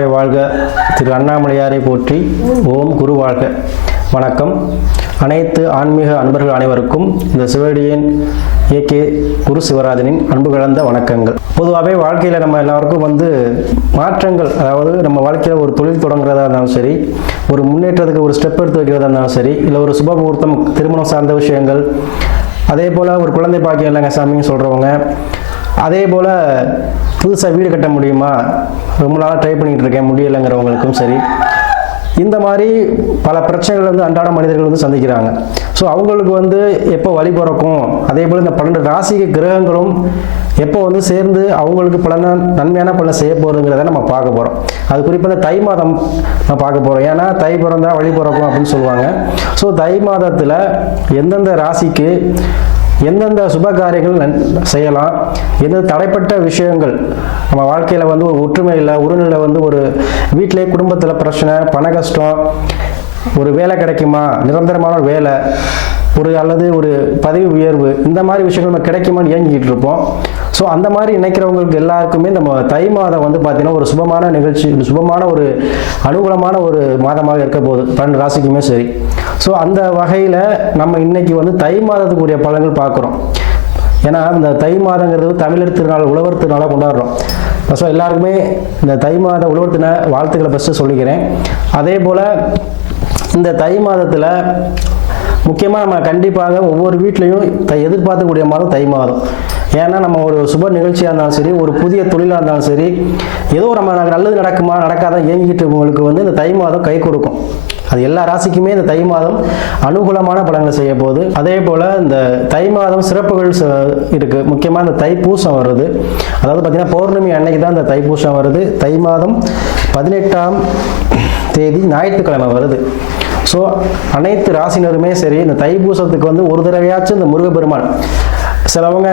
வாழ்க வாழ்க. திரு அண்ணாமலையாரை போற்றி ஓம் குரு வாழ்க. வணக்கம். அனைத்து ஆன்மீக அன்பர்கள் அனைவருக்கும் இந்த சிவடியின் ஏகே குரு சிவராஜனின் அன்பு கலந்த வணக்கங்கள். பொதுவாகவே வாழ்க்கையில் நம்ம எல்லாருக்கும் வந்து மாற்றங்கள் அதாவது நம்ம வாழ்க்கையில் ஒரு தொழில் தொடங்குறதா இருந்தாலும் சரி ஒரு முன்னேற்றத்துக்கு ஒரு ஸ்டெப் எடுத்து வைக்கிறதா இருந்தாலும் சரி இல்லை ஒரு சுப முகூர்த்தம் திருமணம் சார்ந்த விஷயங்கள் அதே போல் ஒரு குழந்தை பாக்கியம் இல்லைங்க சாமின்னு சொல்கிறவங்க அதே போல் புதுசாக வீடு கட்ட முடியுமா? ரொம்ப நாளாக ட்ரை பண்ணிகிட்டு இருக்கேன். முடியலைங்கிறவங்களுக்கும் சரி. இந்த மாதிரி பல பிரச்சனைகள் வந்து அன்றாட மனிதர்கள் வந்து சந்திக்கிறாங்க. ஸோ அவங்களுக்கு வந்து எப்போ வழி பிறக்கும்? அதே போல் இந்த பன்னெண்டு ராசிக்கு கிரகங்களும் எப்போ வந்து சேர்ந்து அவங்களுக்கு பல நன்மையான பலன் செய்ய போகிறதுங்கிறத நம்ம பார்க்க போகிறோம் அது குறிப்பாக இந்த தை மாதம் நம்ம பார்க்க போகிறோம் ஏன்னா தை பிறந்தால் வழி பிறக்கும் அப்படின்னு சொல்லுவாங்க. ஸோ தை மாதத்தில் எந்தெந்த ராசிக்கு எந்தெந்த சுப காரியங்கள் நன்- செய்யலாம் எந்த தடைப்பட்ட விஷயங்கள். நம்ம வாழ்க்கையில் வந்து ஒரு ஒற்றுமை இல்லை உறநிலை வந்து ஒரு வீட்டிலே குடும்பத்தில் பிரச்சனை பண கஷ்டம் ஒரு வேலை கிடைக்குமா நிரந்தரமான ஒரு வேலை ஒரு அல்லது ஒரு பதவி உயர்வு இந்த மாதிரி விஷயங்கள் நம்ம கிடைக்குமான்னு ஏங்கிட்டு இருப்போம். ஸோ அந்த மாதிரி நினைக்கிறவங்களுக்கு எல்லாருக்குமே நம்ம தை மாதம் வந்து பார்த்தீங்கன்னா ஒரு சுபமான நிகழ்ச்சி சுபமான ஒரு அனுகூலமான ஒரு மாதமாக இருக்க போகுது. பன்னெண்டு ராசிக்குமே சரி. ஸோ அந்த வகையில் நம்ம இன்னைக்கு வந்து தை மாதத்துக்குரிய பலன்கள் பார்க்குறோம் ஏன்னா இந்த தை மாதங்கிறது தமிழர் திருநாள் உழவர் திருநாளாக கொண்டாடுறோம். ஸோ எல்லாருக்குமே இந்த தை மாத உழவர் தின வாழ்த்துக்களை ஃபஸ்ட்டு சொல்லிக்கிறேன். அதே போல் இந்த தை மாதத்தில் முக்கியமாக நம்ம கண்டிப்பாக ஒவ்வொரு வீட்லேயும் தை எதிர்பார்க்கக்கூடிய மாதம் தை மாதம். ஏன்னா நம்ம ஒரு சுப நிகழ்ச்சியாக இருந்தாலும் சரி ஒரு புதிய தொழிலாக இருந்தாலும் சரி ஏதோ நம்ம நல்லது நடக்குமா நடக்காத இயங்கிட்டு இருக்கவங்களுக்கு வந்து இந்த தை மாதம் கை கொடுக்கும். அது எல்லா ராசிக்குமே இந்த தை மாதம் அனுகூலமான பலன்களை செய்ய போகுது. அதே போல் இந்த தை மாதம் சிறப்புகள் ச- முக்கியமாக இந்த தைப்பூசம் வருது. அதாவது பார்த்திங்கன்னா பௌர்ணமி அன்னைக்கு தான் இந்த தைப்பூசம் வருது. தை மாதம் பதினெட்டாம் தேதி ஞாயிற்றுக்கிழமை வருது. ஸோ அனைத்து ராசினருமே சரி இந்த தைப்பூசத்துக்கு வந்து ஒரு தடவையாச்சும் இந்த முருகப்பெருமான். சிலவங்க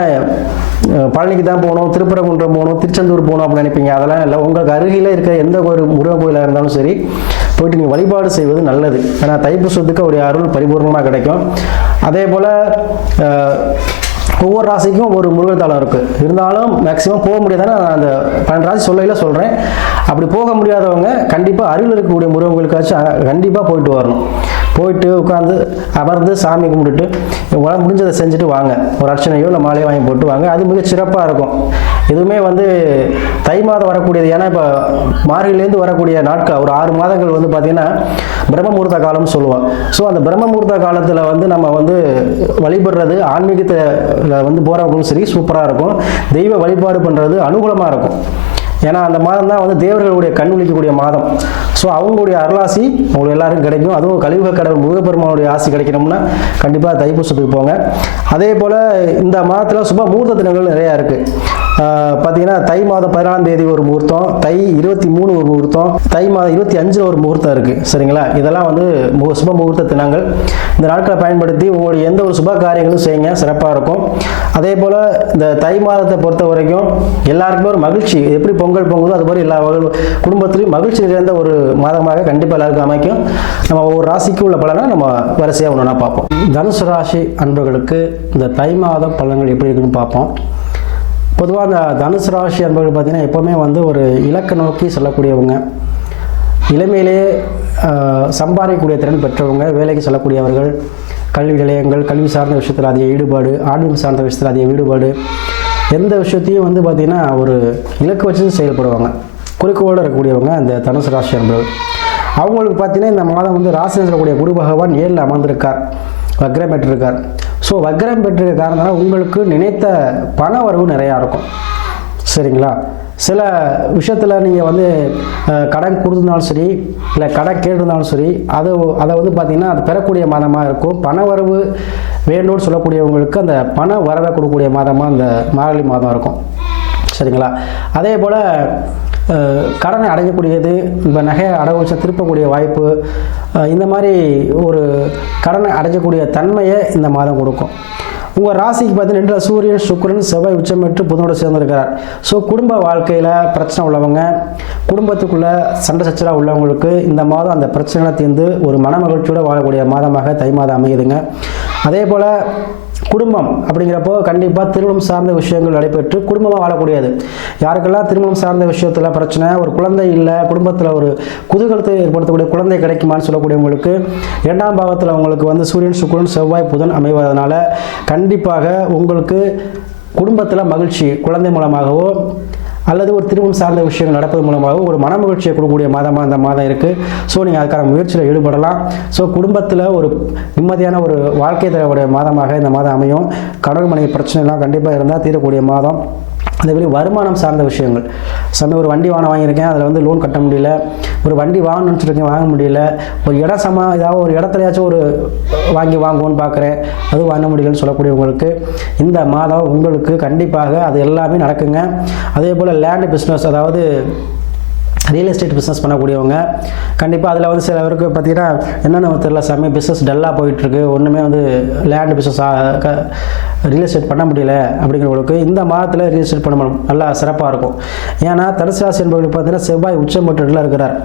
பழனிக்கு தான் போகணும் திருப்பரங்குன்றம் போகணும் திருச்செந்தூர் போகணும் அப்படின்னு நினைப்பீங்க. அதெல்லாம் இல்லை. உங்களுக்கு அருகில் இருக்கிற எந்த ஒரு முருகன் கோயிலாக இருந்தாலும் சரி போயிட்டு நீங்கள் வழிபாடு செய்வது நல்லது. ஏன்னா தைப்பூசத்துக்கு அவருடைய அருள் பரிபூர்ணமாக கிடைக்கும். அதே போல் ஒவ்வொரு ராசிக்கும் ஒரு முருகன் தலம் இருக்குது இருந்தாலும் மேக்ஸிமம் போக முடியாதானே நான் அந்த பன்னெண்டு ராசி சொல்லையில் சொல்கிறேன் அப்படி போக முடியாதவங்க கண்டிப்பாக அருகில் இருக்கக்கூடிய முருகங்களுக்காச்சும் கண்டிப்பாக போயிட்டு வரணும். போயிட்டு உட்காந்து அமர்ந்து சாமி கும்பிட்டுட்டு உங்களால் முடிஞ்சதை செஞ்சுட்டு வாங்க. ஒரு அர்ச்சனையோ இல்லை மாலையோ வாங்கி போட்டு வாங்க. அது மிக சிறப்பாக இருக்கும். எதுவுமே வந்து தை மாதம் வரக்கூடியது ஏன்னா இப்போ மார்கிலேருந்து வரக்கூடிய நாட்கள் ஒரு ஆறு மாதங்கள் வந்து பார்த்திங்கன்னா பிரம்மமூர்த்த காலம்னு சொல்லுவோம். ஸோ அந்த பிரம்மமூர்த்த காலத்தில் வந்து நம்ம வந்து வழிபடுறது ஆன்மீகத்தை வந்து போகிறவங்களும் சரி சூப்பராக இருக்கும். தெய்வ வழிபாடு பண்ணுறது அனுகூலமாக இருக்கும். ஏன்னா அந்த மாதம் தான் வந்து தேவர்களுடைய கண் விழிக்கக்கூடிய மாதம். ஸோ அவங்களுடைய அருளாசி உங்களுக்கு எல்லாருக்கும் கிடைக்கும். அதுவும் கழிவுக கடவுள் முருகப்பெருமானுடைய ஆசி கிடைக்கணும்னா கண்டிப்பாக தைப்பூசத்துக்கு போங்க. அதே போல் இந்த மாதத்தில் சுப முகூர்த்த தினங்கள் நிறையா இருக்குது பார்த்தீங்கன்னா தை மாதம் பதினாலாம் தேதி ஒரு முகூர்த்தம் தை இருபத்தி மூணு ஒரு முகூர்த்தம் தை மாதம் இருபத்தி அஞ்சில் ஒரு முகூர்த்தம் இருக்குது சரிங்களா? இதெல்லாம் வந்து மு- சுப முகூர்த்த தினங்கள். இந்த நாட்களை பயன்படுத்தி உங்களுடைய எந்த ஒரு சுப காரியங்களும் செய்யுங்க. சிறப்பாக இருக்கும். அதே போல் இந்த தை மாதத்தை பொறுத்த வரைக்கும் எல்லாருக்குமே ஒரு மகிழ்ச்சி. எப்படி பொங்கல் பொங்குதோ அது மாதிரி எல்லா குடும்பத்திலையும் மகிழ்ச்சி நிறைந்த ஒரு மாதமாக கண்டிப்பாக எல்லாருக்கும் அமைக்கும். நம்ம ஒவ்வொரு ராசிக்கும் உள்ள பலனை நம்ம வரிசையாக ஒன்று பார்ப்போம். தனுசு ராசி அன்பர்களுக்கு இந்த தை மாத பலன்கள் எப்படி இருக்குன்னு பார்ப்போம். பொதுவாக அந்த தனுசு ராசி அன்பர்கள் பார்த்திங்கன்னா எப்போவுமே வந்து ஒரு இலக்க நோக்கி செல்லக்கூடியவங்க. இளமையிலே சம்பாதிக்கக்கூடிய திறன் பெற்றவங்க வேலைக்கு செல்லக்கூடியவர்கள் கல்வி நிலையங்கள் கல்வி சார்ந்த விஷயத்தில் அதிக ஈடுபாடு ஆன்மீகம் சார்ந்த விஷயத்தில் அதிக ஈடுபாடு எந்த விஷயத்தையும் வந்து பார்த்திங்கன்னா ஒரு இலக்கு வச்சு செயல்படுவாங்க. குறிக்கோளோடு இருக்கக்கூடியவங்க அந்த தனுசு ராசி அன்பர்கள். அவங்களுக்கு பார்த்தீங்கன்னா இந்த மாதம் வந்து ராசி இருக்கக்கூடிய குரு பகவான் ஏழில் அமர்ந்திருக்கார். வக்ரம் பெற்றிருக்கார். ஸோ வக்ரம் பெற்றிருக்க காரணத்தினால உங்களுக்கு நினைத்த பண வரவு நிறையா இருக்கும். சரிங்களா? சில விஷயத்தில் நீங்கள் வந்து கடன் கொடுத்துருந்தாலும் சரி இல்லை கடன் கேட்டிருந்தாலும் சரி அது அதை வந்து பார்த்திங்கன்னா அது பெறக்கூடிய மாதமாக இருக்கும். பண வரவு வேணும்னு சொல்லக்கூடியவங்களுக்கு அந்த பண வரவை கொடுக்கக்கூடிய மாதமாக அந்த மார்கழி மாதம் இருக்கும். சரிங்களா? அதே போல் கடனை அடையக்கூடியது இப்போ நகையை அடகு வச்சு திருப்பக்கூடிய வாய்ப்பு இந்த மாதிரி ஒரு கடனை அடையக்கூடிய தன்மையை இந்த மாதம் கொடுக்கும். உங்கள் ராசிக்கு பார்த்தீங்கன்னா சூரியன் சுக்கிரன் செவ்வாய் உச்சமேற்று புதனோடு சேர்ந்திருக்கிறார். ஸோ குடும்ப வாழ்க்கையில் பிரச்சனை உள்ளவங்க குடும்பத்துக்குள்ள சண்டை சச்சராக உள்ளவங்களுக்கு இந்த மாதம் அந்த பிரச்சனைகளை தீர்ந்து ஒரு மன மகிழ்ச்சியோடு வாழக்கூடிய மாதமாக தை மாதம் அமையுதுங்க. அதே போல் குடும்பம் அப்படிங்கிறப்போ கண்டிப்பாக திருமணம் சார்ந்த விஷயங்கள் நடைபெற்று குடும்பமாக வாழக்கூடியது. யாருக்கெல்லாம் திருமணம் சார்ந்த விஷயத்தில் பிரச்சனை ஒரு குழந்தை இல்லை குடும்பத்தில் ஒரு குதூகலத்தை ஏற்படுத்தக்கூடிய குழந்தை கிடைக்குமான்னு சொல்லக்கூடியவங்களுக்கு இரண்டாம் பாவத்தில் அவங்களுக்கு வந்து சூரியன் சுக்குரன் செவ்வாய் புதன் அமைவதனால கண்டிப்பாக உங்களுக்கு குடும்பத்தில் மகிழ்ச்சி குழந்தை மூலமாகவோ அல்லது ஒரு திருமணம் சார்ந்த விஷயங்கள் நடப்பது மூலமாக ஒரு மன மகிழ்ச்சியை கொடுக்கக்கூடிய மாதமாக அந்த மாதம் இருக்குது ஸோ நீங்கள் அதுக்கான முயற்சியில் ஈடுபடலாம். ஸோ குடும்பத்தில் ஒரு நிம்மதியான ஒரு வாழ்க்கை தரக்கூடிய மாதமாக இந்த மாதம் அமையும். கணவன் மனைவி பிரச்சனைலாம் கண்டிப்பாக இருந்தால் தீரக்கூடிய மாதம். அதேபோல் வருமானம் சார்ந்த விஷயங்கள். சமயம் ஒரு வண்டி வாங்க வாங்கியிருக்கேன். அதில் வந்து லோன் கட்ட முடியல. ஒரு வண்டி வாங்கணும்னு நினச்சிருக்கேன் வாங்க முடியல. ஒரு இடம் சம ஏதாவது ஒரு இடத்துலயாச்சும் ஒரு வாங்கி வாங்குவோன்னு பார்க்குறேன் அதுவும் வாங்க முடியலன்னு சொல்லக்கூடியவங்களுக்கு இந்த மாதம் உங்களுக்கு கண்டிப்பாக அது எல்லாமே நடக்குங்க. அதே போல் லேண்டு பிஸ்னஸ் அதாவது ரியல் எஸ்டேட் பிஸ்னஸ் பண்ணக்கூடியவங்க கண்டிப்பாக அதில் வந்து சில பேருக்கு பார்த்தீங்கன்னா என்னென்ன தெரியல சமயம் பிஸ்னஸ் டல்லாக போயிட்டுருக்கு. ஒன்றுமே வந்து லேண்ட் பிஸ்னஸ் ரியல் எஸ்டேட் பண்ண முடியல அப்படிங்கிறவங்களுக்கு இந்த மாதத்தில் ரியல் எஸ்டேட் பண்ண முடியும் நல்லா சிறப்பாக இருக்கும். ஏன்னா தனுசு ராசி என்பவர்களுக்கு பார்த்தீங்கன்னா செவ்வாய் உச்சம் பெற்றுல இருக்கிறார்.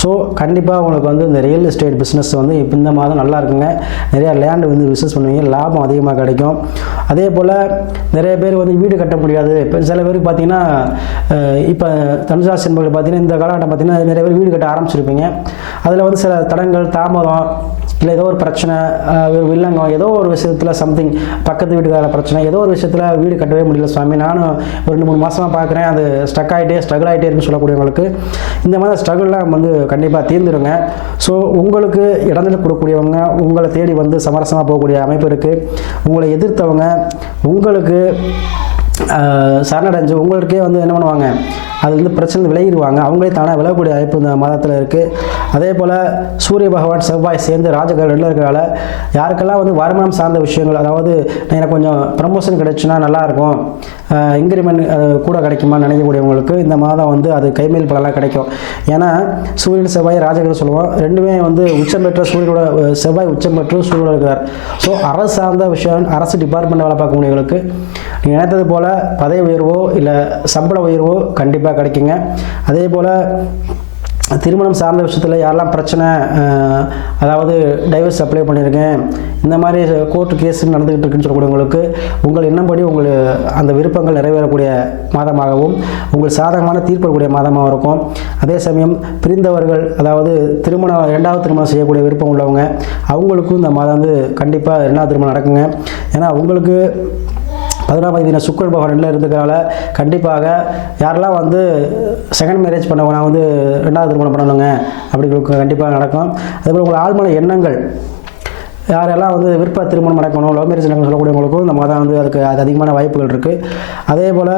ஸோ கண்டிப்பாக உங்களுக்கு வந்து இந்த ரியல் எஸ்டேட் பிஸ்னஸ் வந்து இப்போ இந்த மாதம் நல்லா இருக்குங்க. நிறையா லேண்டு வந்து பிஸ்னஸ் பண்ணுவீங்க. லாபம் அதிகமாக கிடைக்கும். அதே போல் நிறைய பேர் வந்து வீடு கட்ட முடியாது. இப்போ சில பேருக்கு பார்த்தீங்கன்னா இப்போ தனுசாசி என்பவர்கள் பார்த்தீங்கன்னா இந்த காலகட்டம் பார்த்தீங்கன்னா நிறைய பேர் வீடு கட்ட ஆரம்பிச்சிருப்பீங்க. அதில் வந்து சில தடங்கள் தாமதம் இல்லை ஏதோ ஒரு பிரச்சனை ஒரு வில்லங்கம் ஏதோ ஒரு விஷயத்தில் சம்திங் பக்கத்து வீட்டுக்கார பிரச்சனை ஏதோ ஒரு விஷயத்தில் வீடு கட்டவே முடியல சுவாமி. நானும் ஒரு ரெண்டு மூணு மாதமாக பார்க்குறேன் அது ஸ்டக் ஆகிட்டே ஸ்ட்ரகிள் ஆகிட்டே இருக்குன்னு சொல்லக்கூடியவங்களுக்கு இந்த மாதிரி ஸ்ட்ரகிள்லாம் வந்து கண்டிப்பாக தீர்ந்துடுங்க ஸோ உங்களுக்கு இடத்துல கொடுக்கக்கூடியவங்க உங்களை தேடி வந்து சமரசமாக போகக்கூடிய அமைப்பு இருக்குது உங்களை எதிர்த்தவங்க உங்களுக்கு சரணடைஞ்சு உங்களுக்கே வந்து என்ன பண்ணுவாங்க? அது வந்து பிரச்சனை விலகிடுவாங்க. அவங்களே தானே விலகக்கூடிய வாய்ப்பு இந்த மாதத்தில் இருக்குது அதே போல் சூரிய பகவான் செவ்வாய் சேர்ந்து ராஜகரில் இருக்கிறனால யாருக்கெல்லாம் வந்து வருமானம் சார்ந்த விஷயங்கள் அதாவது எனக்கு கொஞ்சம் ப்ரமோஷன் கிடைச்சுன்னா நல்லாயிருக்கும் இன்க்ரிமெண்ட் கூட கிடைக்குமான்னு நினைக்கக்கூடியவங்களுக்கு இந்த மாதம் வந்து அது கைமேல் பலனாக கிடைக்கும். ஏன்னா சூரியன் செவ்வாய் ராஜகிரகம் சொல்லுவோம். ரெண்டுமே வந்து உச்சம் பெற்ற சூரியனோட செவ்வாய் உச்சம் பெற்று சூரியனோட இருக்கிறார். ஸோ அரசு சார்ந்த விஷயம் அரசு டிபார்ட்மெண்ட் வேலை பார்க்கக்கூடியவங்களுக்கு நீங்கள் நினைத்தது போல் பதவி உயர்வோ இல்லை சம்பள உயர்வோ கண்டிப்பாக கிடைக்குங்க. அதே போல் திருமணம் சார்ந்த விஷயத்தில் யாரெல்லாம் பிரச்சனை அதாவது டைவர்ஸ் அப்ளை பண்ணியிருக்கேன் இந்த மாதிரி கோர்ட்டு கேஸ் நடந்துகிட்டு இருக்குன்னு சொல்லக்கூடியவங்களுக்கு உங்கள் எண்ணம்படி உங்கள் அந்த விருப்பங்கள் நிறைவேறக்கூடிய மாதமாகவும் உங்கள் சாதகமான தீர்ப்பக்கூடிய மாதமாகவும் இருக்கும். அதே சமயம் பிரிந்தவர்கள் அதாவது திருமணம் இரண்டாவது திருமணம் செய்யக்கூடிய விருப்பம் உள்ளவங்க அவங்களுக்கும் இந்த மாதம் வந்து கண்டிப்பாக இரண்டாவது திருமணம் நடக்குங்க. ஏன்னா உங்களுக்கு பதினாம் தேதி சுக்கரன் பகவான் ரெண்டில் இருந்துக்கிறனால கண்டிப்பாக யாரெல்லாம் வந்து செகண்ட் மேரேஜ் பண்ணவங்க நான் வந்து ரெண்டாவது திருமணம் பண்ணணுங்க அப்படி கண்டிப்பாக நடக்கும். அதேபோல் உங்கள் ஆழ்மன எண்ணங்கள் யாரெல்லாம் வந்து விருப்ப திருமணம் நடக்கணும் லவ் மேரேஜ் நடக்கணும் சொல்லக்கூடியவங்களுக்கும் இந்த மாதம் வந்து அதுக்கு அது அதிகமான வாய்ப்புகள் இருக்குது அதே போல்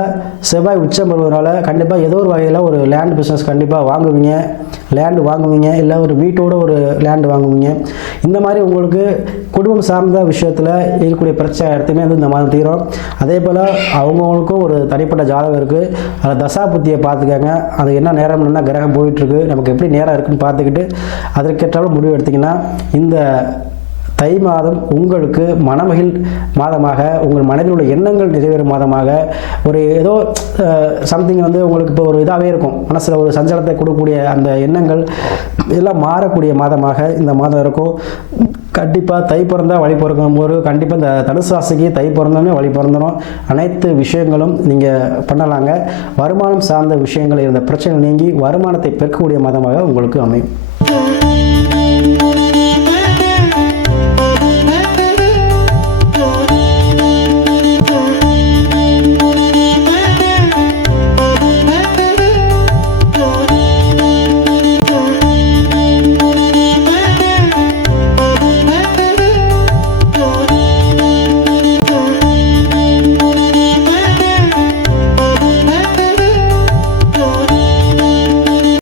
செவ்வாய் உச்சம் பெறுவதனால கண்டிப்பாக ஏதோ ஒரு வகையில் ஒரு லேண்ட் பிஸ்னஸ் கண்டிப்பாக வாங்குவீங்க. லேண்டு வாங்குவீங்க இல்லை ஒரு வீட்டோட ஒரு லேண்டு வாங்குவீங்க. இந்த மாதிரி உங்களுக்கு குடும்பம் சார்ந்த விஷயத்தில் இருக்கக்கூடிய பிரச்சனை எடுத்துமே வந்து இந்த மாதிரி தீரும். அதே போல் அவங்கவுங்களுக்கும் ஒரு தனிப்பட்ட ஜாதகம் இருக்குது அதில் தசா புத்தியை பார்த்துக்கங்க. அது என்ன நேரம் என்ன கிரகம் போயிட்டுருக்கு நமக்கு எப்படி நேரம் இருக்குன்னு பார்த்துக்கிட்டு அதற்கேற்றாலும் முடிவு எடுத்திங்கன்னா இந்த தை மாதம் உங்களுக்கு மனமகிழ் மாதமாக உங்கள் மனதில் உள்ள எண்ணங்கள் நிறைவேறும் மாதமாக ஒரு ஏதோ சம்திங் வந்து உங்களுக்கு இப்போ ஒரு இதாகவே இருக்கும். மனசில் ஒரு சஞ்சலத்தை கொடுக்கக்கூடிய அந்த எண்ணங்கள் எல்லாம் மாறக்கூடிய மாதமாக இந்த மாதம் இருக்கும். கண்டிப்பாக தை பிறந்தால் வழி பிறக்கும் போது கண்டிப்பாக இந்த தனுசு ராசிக்கு தை பிறந்தோன்னே வழி பிறந்தணும் அனைத்து விஷயங்களும் நீங்கள் பண்ணலாங்க. வருமானம் சார்ந்த விஷயங்கள் இருந்த பிரச்சனை நீங்கி வருமானத்தை பெருக்கக்கூடிய மாதமாக உங்களுக்கு அமையும்.